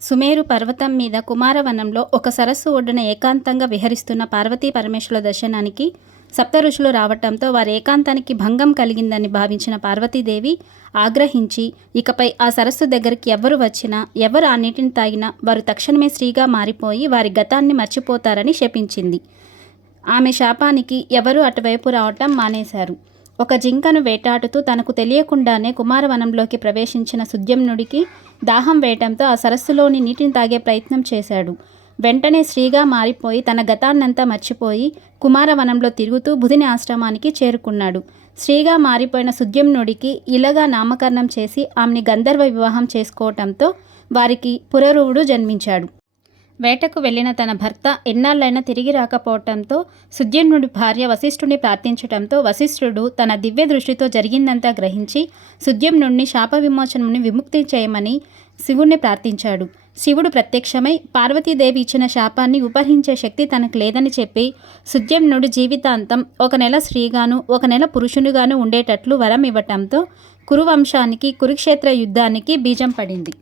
సుమేరు పర్వతం మీద కుమారవనంలో ఒక సరస్సు ఒడ్డున ఏకాంతంగా విహరిస్తున్న పార్వతీ పరమేశ్వరుల దర్శనానికి సప్త ఋషులు రావటంతో వారి ఏకాంతానికి భంగం కలిగిందని భావించిన పార్వతీదేవి ఆగ్రహించి ఇకపై ఆ సరస్సు దగ్గరికి ఎవరు వచ్చినా ఎవరు ఆ నీటిని తాగినా వారు తక్షణమే స్త్రీగా మారిపోయి వారి గతాన్ని మర్చిపోతారని శపించింది. ఆమె శాపానికి ఎవరూ అటువైపు రావటం మానేశారు. ఒక జింకను వేటాడుతూ తనకు తెలియకుండానే కుమారవనంలోకి ప్రవేశించిన సుద్యుమ్నుడికి దాహం వేయటంతో ఆ సరస్సులోని నీటిని తాగే ప్రయత్నం చేశాడు. వెంటనే స్త్రీగా మారిపోయి తన గతాన్నంతా మర్చిపోయి కుమారవనంలో తిరుగుతూ బుధుని ఆశ్రమానికి చేరుకున్నాడు. స్త్రీగా మారిపోయిన సుద్యుమ్నుడికి ఇలాగా నామకరణం చేసి ఆమెని గంధర్వ వివాహం చేసుకోవటంతో వారికి పురరువుడు జన్మించాడు. వేటకు వెళ్లిన తన భర్త ఎన్నాళ్ళైనా తిరిగి రాకపోవటంతో సుద్యుమ్నుడి భార్య వశిష్ఠుని ప్రార్థించటంతో వశిష్ఠుడు తన దివ్య దృష్టితో జరిగిందంతా గ్రహించి సుద్యుమ్నుడిని శాప విమోచనని విముక్తి చేయమని శివుణ్ణి ప్రార్థించాడు. శివుడు ప్రత్యక్షమై పార్వతీదేవి ఇచ్చిన శాపాన్ని ఉపహరించే శక్తి తనకు లేదని చెప్పి సుద్యుమ్నుడి జీవితాంతం 1 నెల స్త్రీగాను 1 నెల పురుషునిగాను ఉండేటట్లు వరం ఇవ్వటంతో కురువంశానికి కురుక్షేత్ర యుద్ధానికి బీజం పడింది.